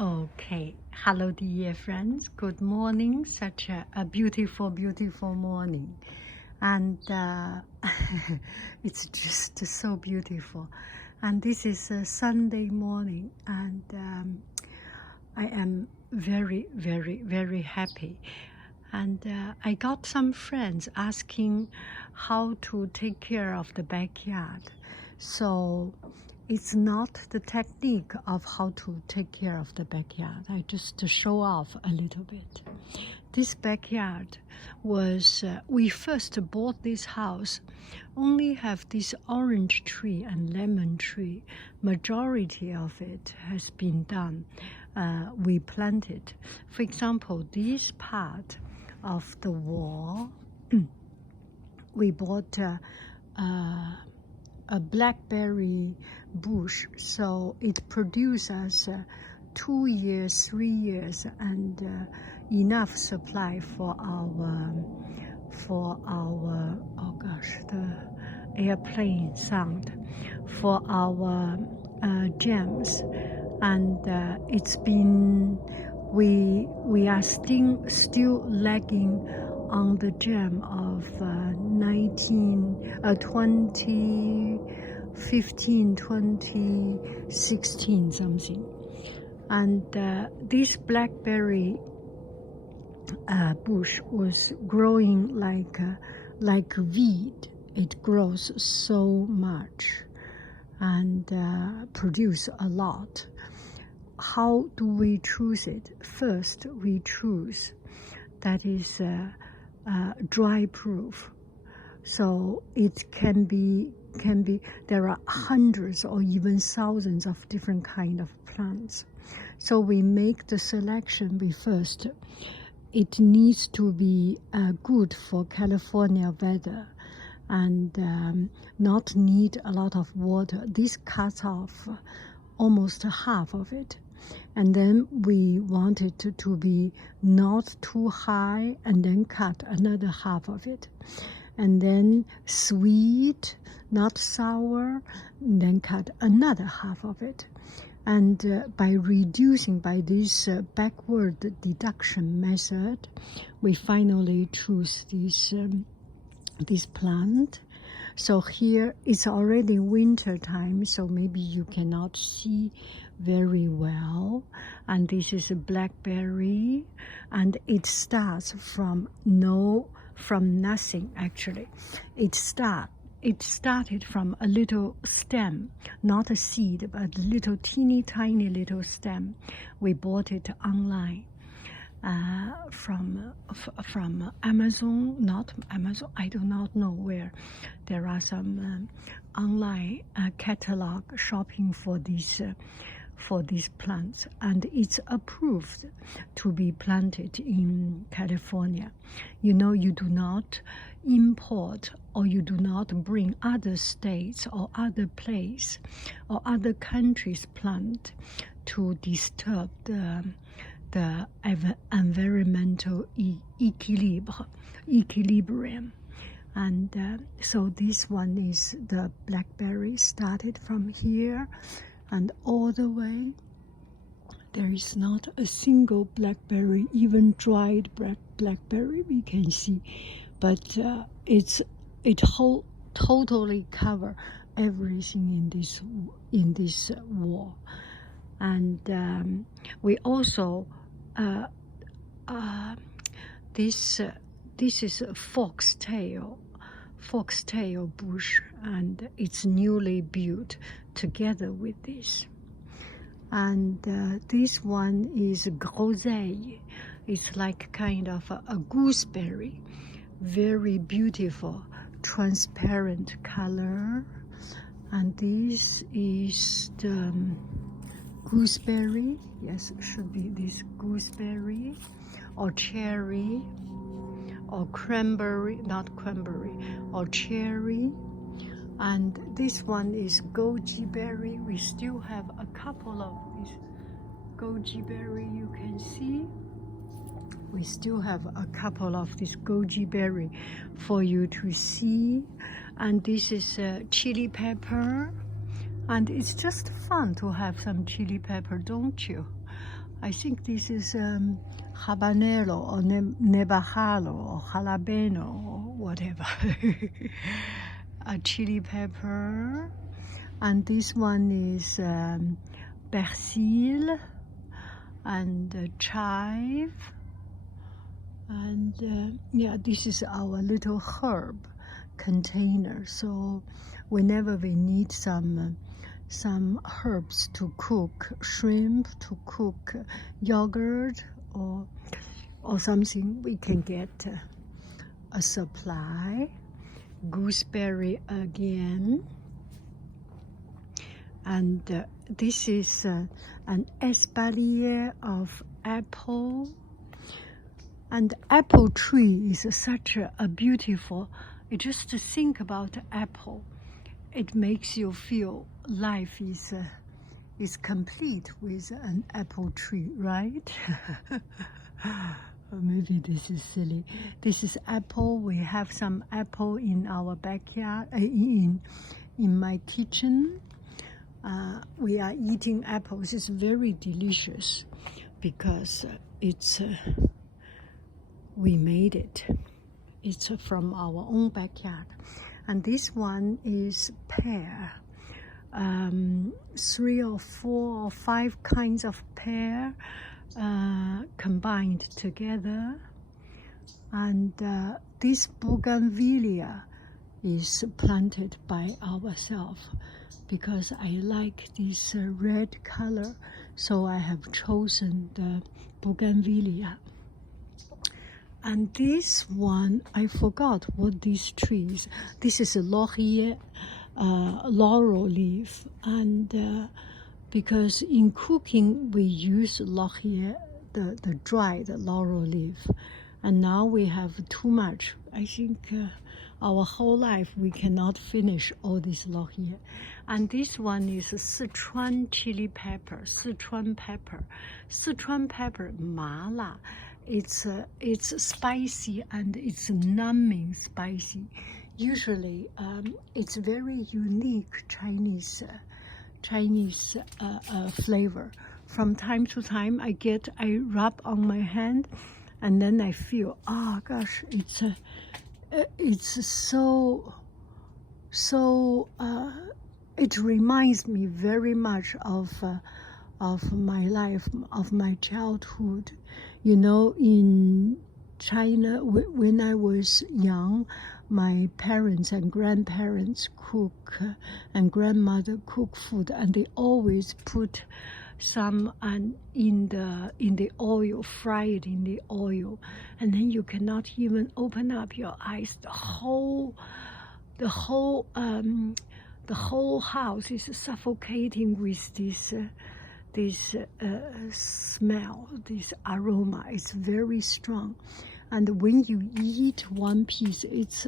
Okay, hello dear friends, good morning. Such a beautiful, beautiful morning. And it's just so beautiful. And this is a Sunday morning, and I am very, very, very happy. And I got some friends asking how to take care of the backyard. So it's not the technique of how to take care of the backyard. I just show off a little bit. This backyard was, we first bought this house, only have this orange tree and lemon tree. Majority of it has been done. We planted. For example, this part of the wall, we bought a blackberry bush, so it produces 2 years, 3 years, and enough supply for our oh gosh, the airplane sound, for our gems. And it's been, we are still lagging on the gem of 2015, 2016 something. And this blackberry bush was growing like a weed. It grows so much and produce a lot. How do we choose it? First, we choose that is dry proof, so it can be, there are hundreds or even thousands of different kind of plants. So we make the selection. We first, it needs to be good for California weather and not need a lot of water. This cuts off almost half of it. And then we want it to be not too high, and then cut another half of it. And then sweet, not sour, and then cut another half of it. And by reducing, by this backward deduction method, we finally choose this plant. So here it's already winter time, so maybe you cannot see very well. And this is a blackberry, and it starts from nothing actually. It started from a little stem, not a seed, but a little teeny tiny little stem. We bought it online. From Amazon, not Amazon, I do not know where. There are some online catalog shopping for these plants, and it's approved to be planted in California. You know, you do not import or you do not bring other states or other place or other countries' plant to disturb the environmental equilibrium. And so this one is the blackberry, started from here and all the way. There is not a single blackberry, even dried blackberry we can see, but it totally cover everything in this wall. And we also this is a foxtail bush, and it's newly built together with this. And this one is groseille. It's like kind of a gooseberry, very beautiful, transparent color. And this is the gooseberry. Yes, it should be this gooseberry, or cherry, or cranberry, not cranberry, or cherry. And this one is goji berry. We still have a couple of these goji berry, you can see. We still have a couple of this goji berry for you to see. And this is chili pepper. And it's just fun to have some chili pepper, don't you? I think this is habanero or nebajalo or jalapeno or whatever. A chili pepper. And this one is persil and chive. And yeah, this is our little herb container. So whenever we need some herbs to cook shrimp, to cook yogurt or something, we can get a supply. Gooseberry again. And this is an espalier of apple. And apple tree is such a beautiful, just to think about apple, it makes you feel life is complete with an apple tree, right? Maybe this is silly. This is apple. We have some apple in our backyard, in my kitchen. We are eating apples. It's very delicious because it's we made it. It's from our own backyard. And this one is pear. 3 or 4 or 5 kinds of pear combined together. And this bougainvillea is planted by ourselves because I like this red color, so I have chosen the bougainvillea. And this one, I forgot what this tree is. This is a laurier, laurel leaf. And because in cooking, we use laurier, the dried laurel leaf. And now we have too much. I think our whole life, we cannot finish all this laurier. And this one is Sichuan chili pepper, Sichuan pepper. Sichuan pepper, mala. It's spicy and it's numbing spicy. Usually, it's very unique Chinese flavor. From time to time, I rub on my hand, and then I feel, oh gosh, it's so. It reminds me very much of my life, of my childhood. You know, in China, when I was young, my parents and grandparents cook, and grandmother cook food, and they always put some in the oil, fry it in the oil, and then you cannot even open up your eyes. The whole house is suffocating with this smell, this aroma. It's very strong, and when you eat one piece, it's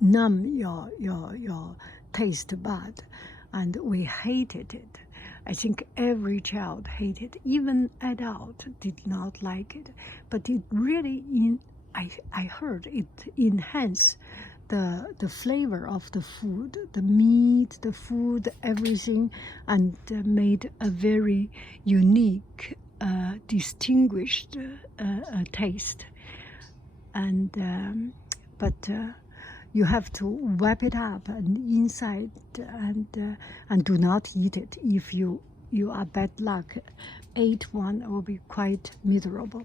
numb your taste bud, and we hated it. I think every child hated it. Even adult did not like it, but it really I heard it enhanced the flavor of the food, the meat, the food, everything, and made a very unique, distinguished taste. And but you have to wrap it up and inside, and do not eat it. If you are bad luck, ate one, it will be quite miserable.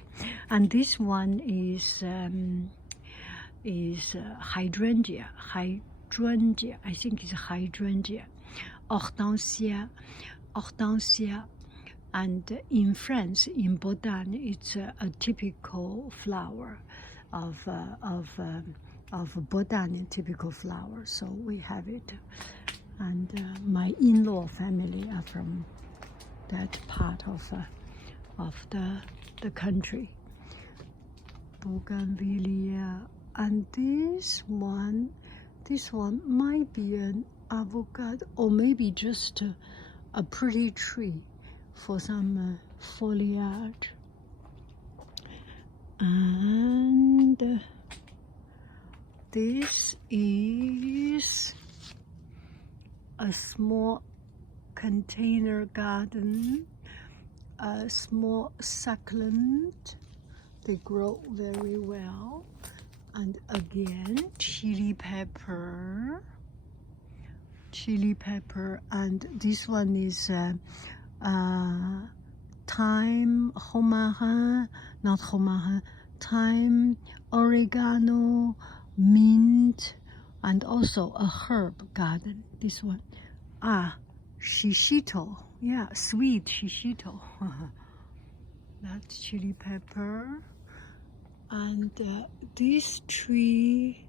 And this one is hydrangea. I think it's hydrangea, hortensia. And in France, in Bourgogne, it's a typical flower of Bourgogne, typical flower. So we have it. And my in-law family are from that part of the country. Bougainvillea. And this one might be an avocado, or maybe just a pretty tree for some foliage. And this is a small container garden small succulent. They grow very well. And again, chili pepper, and this one is thyme, romarin, not romarin, thyme, oregano, mint, and also a herb garden. This one, shishito, yeah, sweet shishito. That's chili pepper. And this tree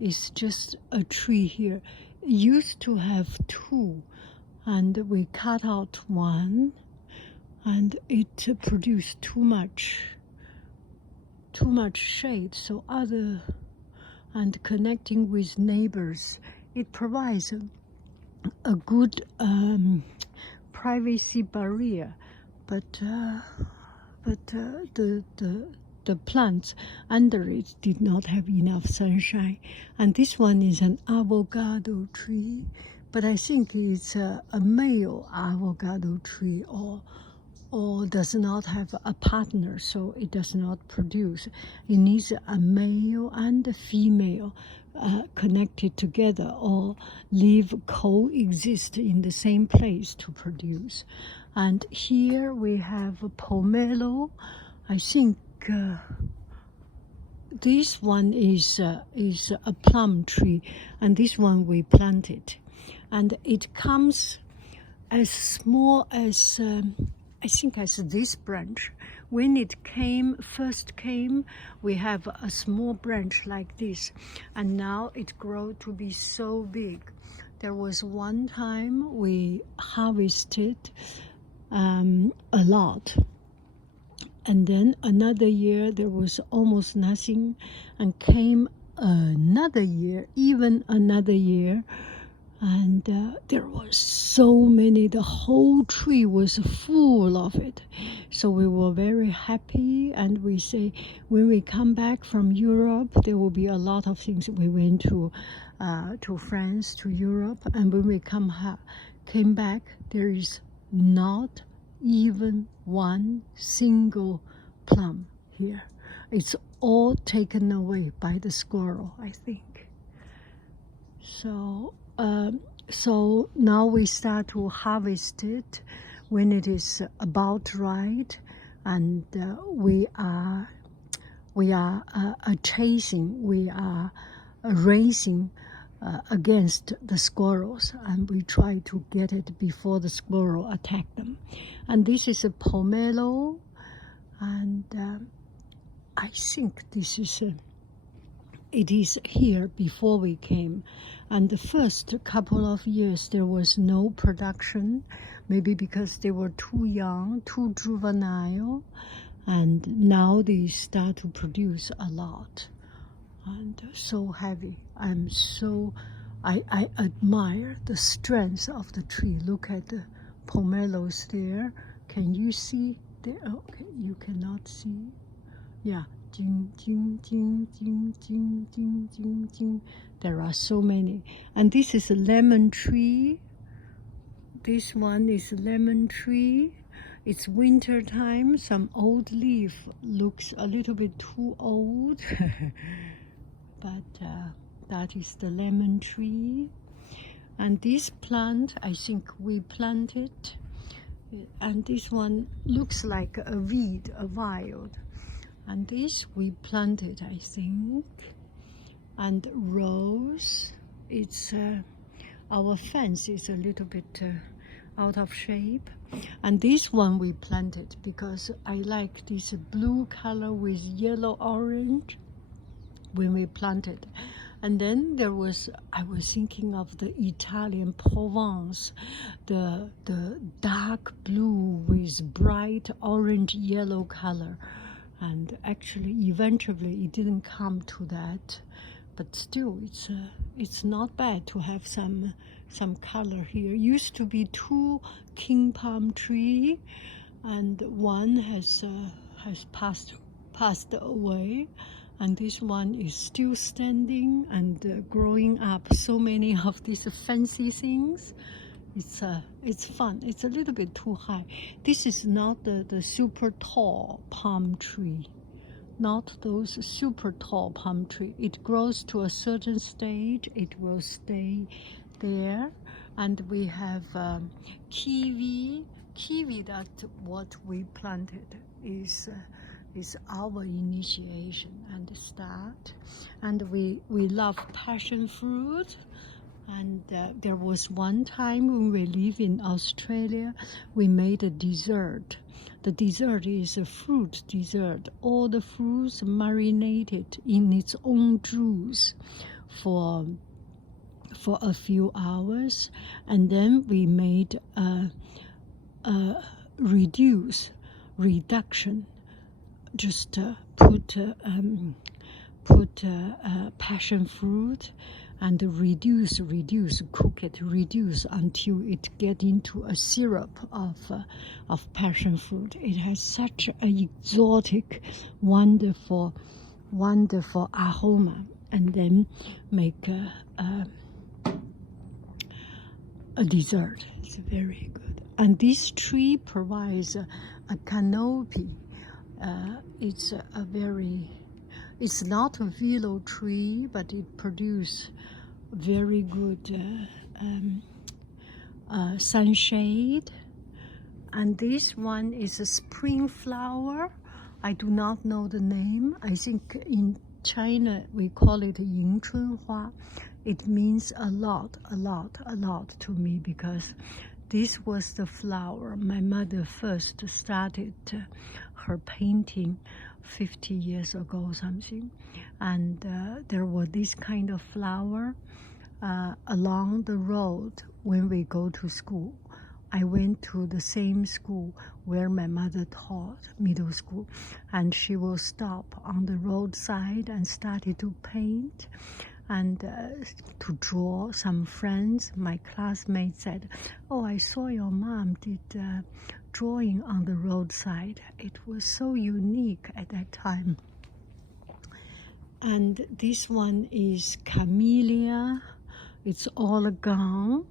is just a tree here. It used to have two, and we cut out one, and it produced too much shade. So and connecting with neighbors, it provides a good privacy barrier. But the plants under it did not have enough sunshine. And this one is an avocado tree, but I think it's a male avocado tree, or does not have a partner, so it does not produce. It needs a male and a female connected together, or coexist in the same place to produce. And here we have a pomelo. I think this one is a plum tree, and this one we planted, and it comes as small as I think as this branch. When it first came, we have a small branch like this, and now it grew to be so big. There was one time we harvested a lot, and then another year there was almost nothing, and came another year, even another year, and there was so many. The whole tree was full of it. So we were very happy, and we say when we come back from Europe, there will be a lot of things. We went to France, to Europe, and when we came back, there is not even one single plum here. It's all taken away by the squirrel, I think. So now we start to harvest it when it is about right, and we are chasing, we are racing against the squirrels, and we try to get it before the squirrel attack them. And this is a pomelo, and I think this is it is here before we came. And the first couple of years there was no production, maybe because they were too young, too juvenile, and now they start to produce a lot, and so heavy. I admire the strength of the tree. Look at the pomelos there. Can you see there? Okay, you cannot see. Yeah. Jing, jing, jing, jing, jing, jing, jing, jing. There are so many. And this is a lemon tree. This one is a lemon tree. It's winter time. Some old leaf looks a little bit too old. But that is the lemon tree. And this plant, I think we planted. And this one looks like a weed, a wild. And this we planted, I think. And rose, it's our fence is a little bit out of shape. And this one we planted because I like this blue color with yellow orange when we planted. And then I was thinking of the Italian Provence, the dark blue with bright orange yellow color. And actually, eventually, it didn't come to that, but still, it's not bad to have some color here. Used to be 2 king palm tree, and one has passed away, and this one is still standing and growing up. So many of these fancy things. It's fun. It's a little bit too high. This is not the super tall palm tree, not those super tall palm tree. It grows to a certain stage, it will stay there. And we have kiwi. That's what we planted, is our initiation and start. And we love passion fruit. And there was one time when we live in Australia, we made a dessert. The dessert is a fruit dessert. All the fruits marinated in its own juice for a few hours, and then we made a reduction. Just put passion fruit and reduce, cook it, reduce until it get into a syrup of passion fruit. It has such an exotic, wonderful aroma. And then make a dessert. It's very good. And this tree provides a canopy. It's not a willow tree, but it produces very good sunshade. And this one is a spring flower. I do not know the name. I think in China we call it Yingchunhua. It means a lot to me, because this was the flower my mother first started her painting 50 years ago something. And there was this kind of flower along the road when we go to school. I went to the same school where my mother taught, middle school, and she will stop on the roadside and started to paint and to draw. Some friends, my classmates, said, "Oh, I saw your mom did drawing on the roadside." It was so unique at that time. And this one is camellia. It's all gone.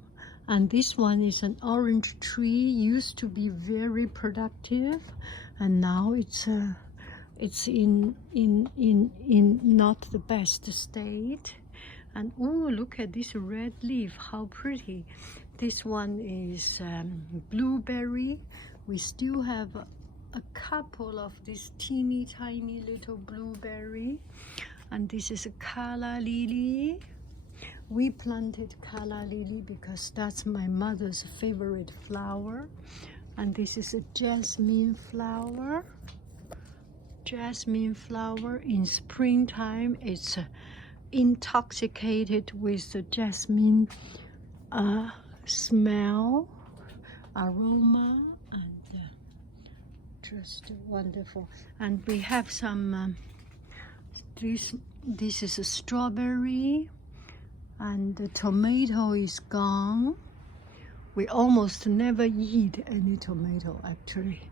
And this one is an orange tree. Used to be very productive, and now it's in not the best state. And oh, look at this red leaf, how pretty. This one is blueberry. We still have a couple of these teeny tiny little blueberry. And this is a calla lily. We planted calla lily because that's my mother's favorite flower. And this is a jasmine flower. Jasmine flower in springtime, it's intoxicated with the jasmine smell, aroma, and just wonderful. And we have some, this is a strawberry. And the tomato is gone. We almost never eat any tomato, actually.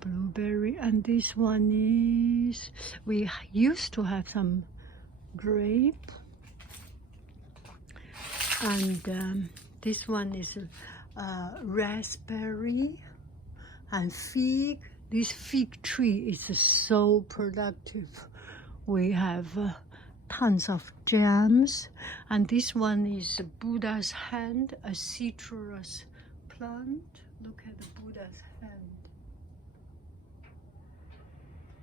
Blueberry. And this one is, we used to have some grape. And this one is raspberry and fig. This fig tree is so productive. We have tons of jams. And this one is Buddha's hand, a citrus plant. Look at the Buddha's hand.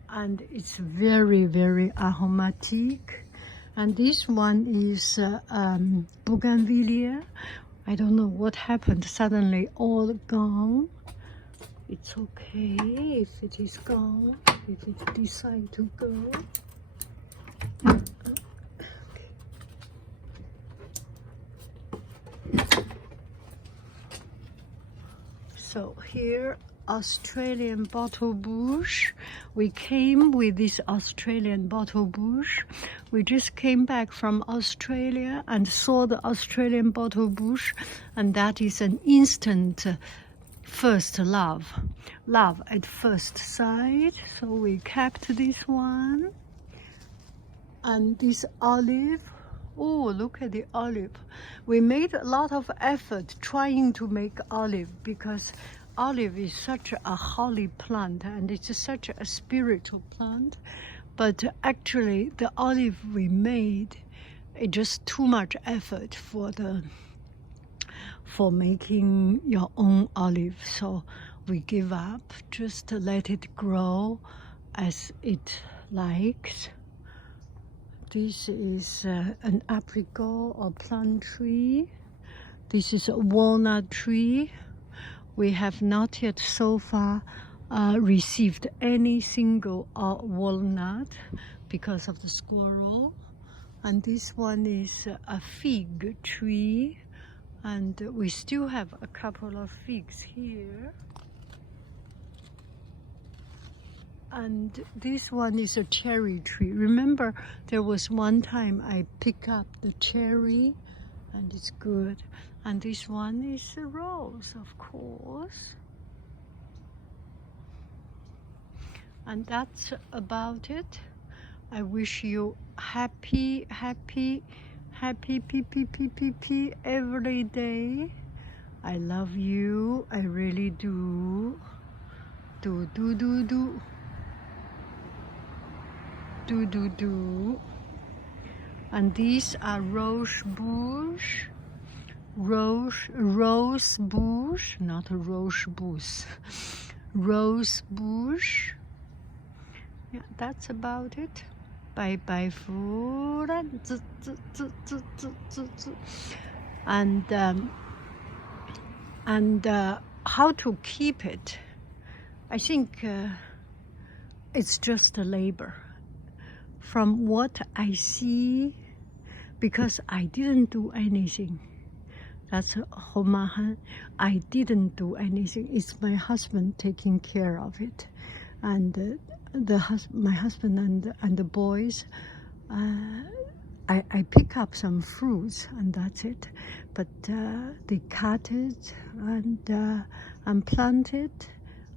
And it's very, very aromatic. And this one is bougainvillea. I don't know what happened, suddenly all gone. It's okay if it is gone, if it decides to go. So here, Australian bottle bush. We came with this Australian bottle bush. We just came back from Australia and saw the Australian bottle bush, and that is an instant first love at first sight. So we kept this one. And this olive, Oh, look at the olive. We made a lot of effort trying to make olive because olive is such a holy plant and it's such a spiritual plant. But actually, the olive we made, it's just too much effort for making your own olive. So we give up, just let it grow as it likes. This is an apricot or plum tree. This is a walnut tree. We have not yet so far received any single walnut because of the squirrel. And this one is a fig tree. And we still have a couple of figs here. And this one is a cherry tree. Remember, there was one time I picked up the cherry and it's good. And this one is a rose, of course. And that's about it. I wish you happy every day. I love you. I really do. Do. And these are rose bush, not a rose bush, rose bush. Yeah, that's about it. Bye bye food. And how to keep it? I think it's just a labor. From what I see, because I didn't do anything. That's Homahan. I didn't do anything. It's my husband taking care of it, and my husband and the boys. I pick up some fruits and that's it. But they cut it and plant it,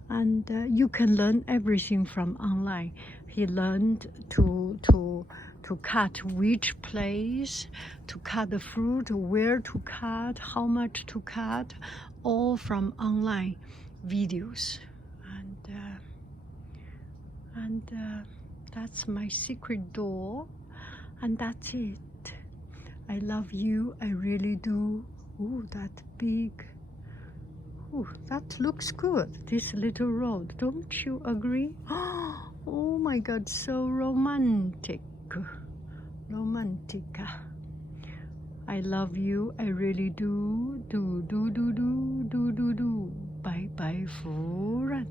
and you can learn everything from online. He learned to cut which place to cut the fruit, where to cut, how much to cut, all from online videos. And that's my secret door, and that's it. I love you, I really do. Ooh, that big. Ooh, that looks good, this little road. Don't you agree? Oh my God, so romantic. Romantica. I love you, I really do. Do. Bye bye for.